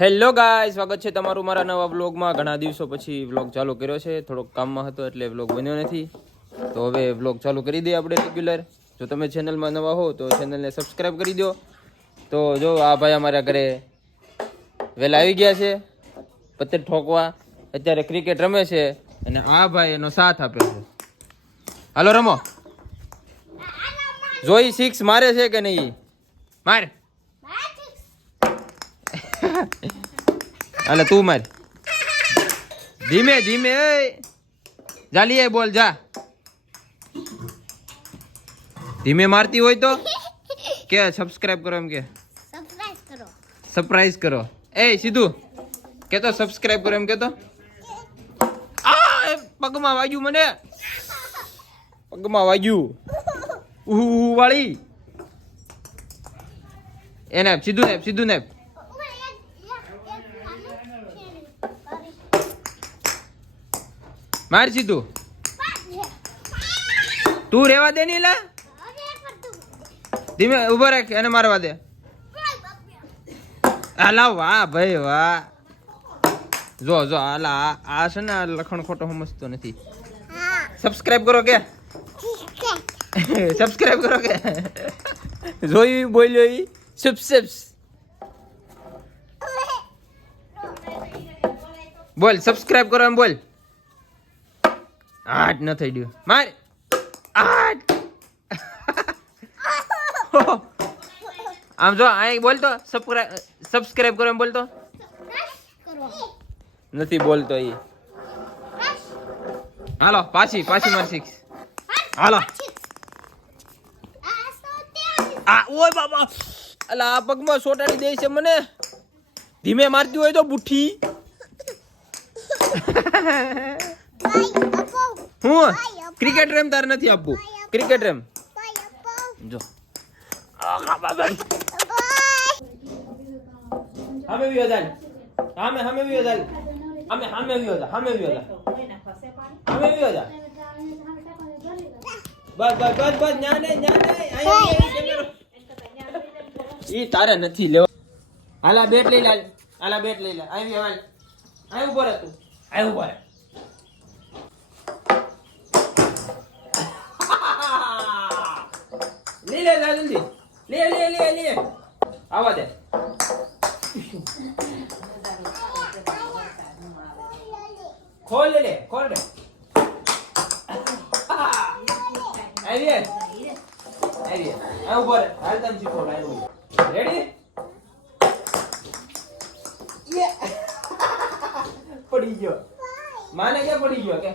Hello guys, સ્વાગત છે તમારું મારા નવા વ્લોગમાં. ઘણા દિવસો પછી વ્લોગ ચાલુ કર્યો છે. થોડોક કામમાં હતો એટલે વ્લોગ બન્યો નથી, તો હવે વ્લોગ ચાલુ કરી દઈએ આપણે રેગ્યુલર. જો તમે ચેનલમાં નવા હો તો ચેનલને સબસ્ક્રાઈબ કરી દો. તો જો આ ભાઈ અમારા ઘરે વહેલા આવી ગયા છે પત્તે ઠોકવા. અત્યારે ક્રિકેટ રમે છે અને આ ભાઈ એનો સાથ આપે છે. હાલો રમો. જોઈ 6 મારે છે કે નહીં? માર. અલે તું માર. ધીમે ધીમે. જાલીએ બોલ જા. ધીમે મારતી હોય તો કે સબસ્ક્રાઇબ કરો એમ કે સરપ્રાઈઝ કરો. એ સીધું કે તો સબસ્ક્રાઇબ કરો એમ કે તો. આ પગમાં વાગ્યું, મને પગમાં વાગ્યું. વાળી એને સીધું ને સીધું ને. માર સીધું. તું રેવા દે ની લા. ધીમે ઉભો રાખ, એને મારવા દે. હાલા વાહ ભાઈ વાહ. જો જો હાલા આ છે ને લખણ ખોટો સમજતો નથી. સબસ્ક્રાઇબ કરો કે સબસ્ક્રાઇબ કરો કે. જોઈ બોલ્યો ઈ સબસ્ક્રાઇબ. બોલ સબસ્ક્રાઇબ કરો એમ બોલ. આટ ન થઈ ગયું. માર આટ. આમ જો અહીં બોલ તો સબસ્ક્રાઇબ કરો એમ બોલતો નથી બોલતો ઈ. હાલો પાછી માર 6. હાલો આ ઓય બાબા. અલા આ પગમાં સોટાડી દે છે મને. ધીમે મારતી હોય તો બુઠ્ઠી. હું ક્રિકેટ રેમ તાર નથી આપવું. ક્રિકેટ રેમ જો હમે વિયો જાલ. હમે વિયો જાલ. હમે વિયો જા. હમે વિયો જા. હમે વિયો જા. બસ ન્યા ને ઈ તારે નથી લેવો. હાલા બેટ લઈ લે. હાલા બેટ લઈ લે. આવી હાલ. આય ઉભો રહે તું. આય ઉભો રહે. લે લે જલ્દી. લે આવા દે. ખોલ લે. આવી આ ઉભો રહે. હાલ તમ શીખો ભાઈ. રેડી? પડી ગયો. માને કે પડી ગયો કે?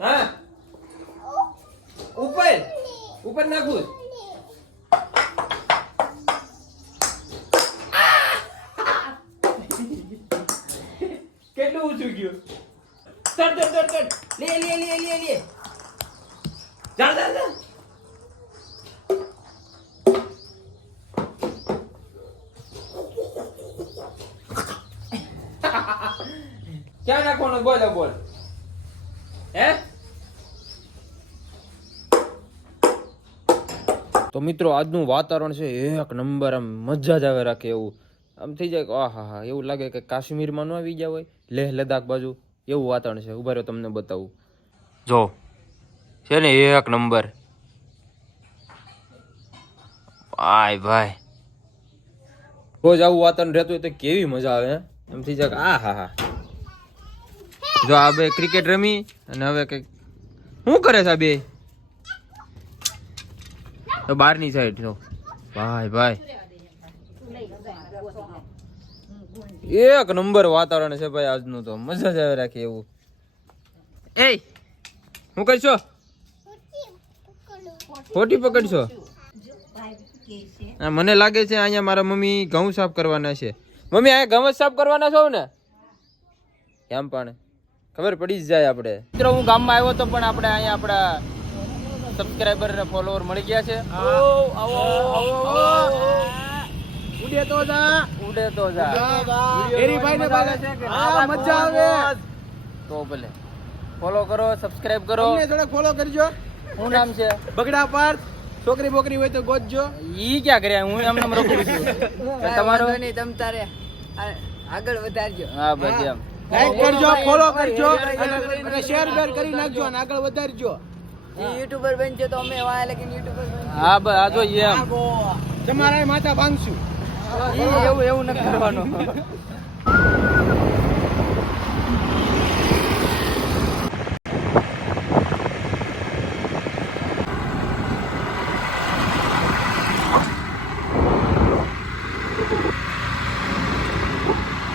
હા ઉપર નાખું. કેટલું ઊંચું ગયું. તડ. લે. જા. ક્યાં નાખવાનો? બોલ હે. તો મિત્રો આજનું વાતાવરણ છે એક નંબર. આમ મજા જ આવે રાખે એવું. આમ થઈ જાય કે આહા એવું લાગે કે કાશ્મીરમાં ન આવી ગયા હોય, લેહ લદ્દાખ બાજુ એવું વાતાવરણ છે. ઉભા રહ્યો તમને બતાવું. જો છે ને એક નંબર. ભાઈ રોજ આવું વાતાવરણ રહેતું હોય તો કેવી મજા આવે. એમ થઈ જાય કે આહા. જો આ બે ક્રિકેટ રમી અને હવે કઈક શું કરે છે આ બે તો બહારની સાઈડ. જો ભાઈ એક નંબર વાતાવરણ છે ભાઈ આજનું. તો મજા જ આવે રાખે એવું. એ હું કરશો? ખોટી પકડશો? મને લાગે છે અહીંયા મારા મમ્મી ઘઉં સાફ કરવાના છે. મમ્મી અહીંયા ઘઉં સાફ કરવાના છો ને? એમ પણ ખબર પડી જ જાય આપણે. મિત્રો હું ગામમાં આવ્યો તો પણ આપણે અહીંયા આપણા સબસ્ક્રાઇબર અને ફોલોવર મળી ગયા છે. ઉડે તો જા. એરીભાઈ ને બાલે છે કે મજા આવે તો ભલે ફોલો કરો, સબસ્ક્રાઇબ કરો. અમને થોડા ફોલો કરજો. શું નામ છે? બગડા પાર્થ. છોકરી બોકરી હોય તો ગોતજો. ઈ ક્યાં કર્યા? હું એમને રોકું છું. તમારો નહીં તમ તારે આગળ વધારજો. હા બસ એમ. લાઈક કરજો, ફોલો કરજો અને શેર બેર કરી નાખજો અને આગળ વધારજો. યુટ્યુબર બનજો તો અમે વાય લેકિન યુટ્યુબર બનજો. હા બસ આ જો એમ. તમારા માથા ભાંગશું. એવું ન કરવાનું.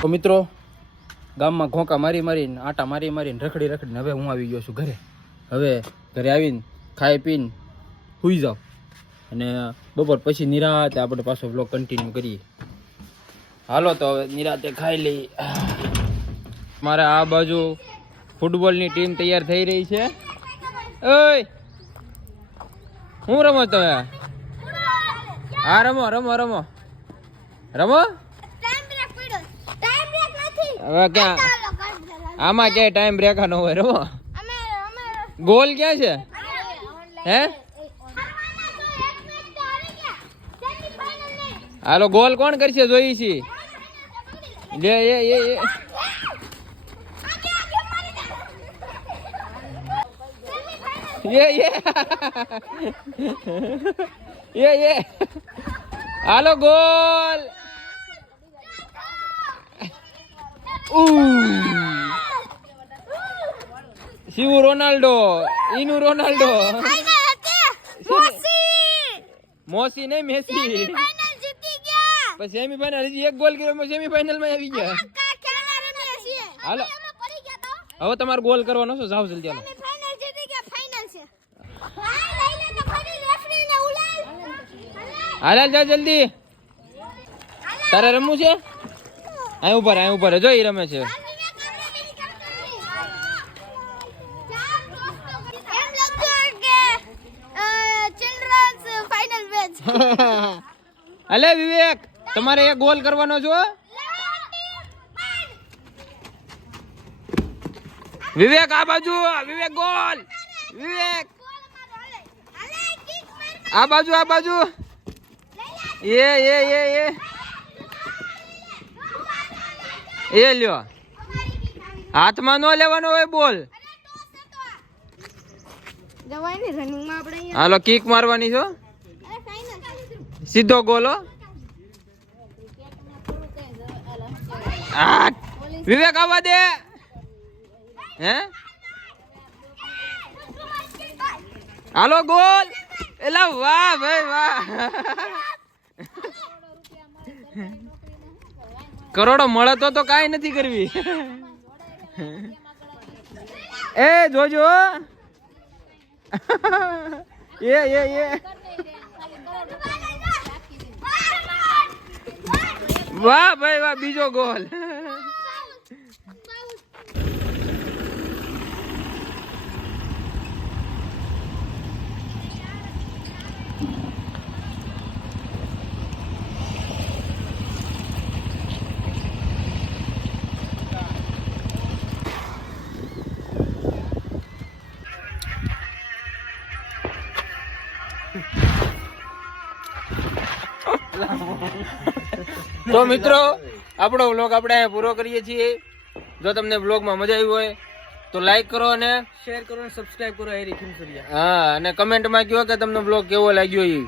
તો મિત્રો ગામમાં ઘોંકા મારીને આટા મારીને રખડીને હવે હું આવી ગયો છું ઘરે. હવે ઘરે આવીને ખાઈ પીને સૂઈ જાઉં અને બપોર પછી નિરાતે આપણે પાછો બ્લોગ કન્ટિન્યુ કરીએ. હાલો તો હવે નિરાતે ખાઈ લઈ. મારે આ બાજુ ફૂટબોલની ટીમ તૈયાર થઈ રહી છે. ઓય હું રમો તમે? હા રમો હવે ક્યાં આમાં ક્યાંય ટાઈમ બ્રેક ન હોય. રમો. ગોલ ક્યાં છે? હે હાલો ગોલ કોણ કરશે જોઈ છી. લે એ હાલો goal. Shiv Ronaldo ઈનું Ronaldo Musi નહીં મેસી. પછી સેમીફાઈનલ હજી એક ગોલ કર્યો સેમીફાઈનલ માં આવી ગયા. હાલો હવે તમારે ગોલ કરવાનો છે. જાવ જલ્દી હાલ જા જલ્દી. તારે રમવું છે? અહીં ઉપર જોઈ રમે છે. અલે વિવેક તમારે એક ગોલ કરવાનો છો. વિવેક આ બાજુ. વિવેક ગોલ. વિવેક આ બાજુ. એ લ્યો હાથમાં નો લેવાનો હોય બોલ. હાલો કિક મારવાની છો. સીધો ગોલો. વિવેક આવવા દે. હે હાલો ગોલ. એલા વાહ ભાઈ વાહ. કરોડો મળે તો કાઈ નથી કરવી. એ જોજો. વાહ ભાઈ વાહ બીજો ગોલ. તો મિત્રો આપણો વ્લોગ આપણે પૂરો કરીએ છીએ. જો તમને વ્લોગમાં મજા આવી હોય તો લાઈક કરો અને શેર કરો અને સબસ્ક્રાઇબ કરો. હા અને કમેન્ટમાં કહો કે તમને વ્લોગ કેવો લાગ્યો. એ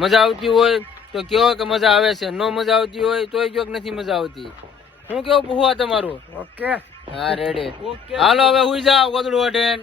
મજા આવતી હોય તો કહો કે મજા આવે છે. નો મજા આવતી હોય તોય કહો કે નથી મજા આવતી. હું કેવું પૂછવા તમારું? ઓકે હા રેડી. હાલો હવે હુઈ જાવ ગોદડું અટેન.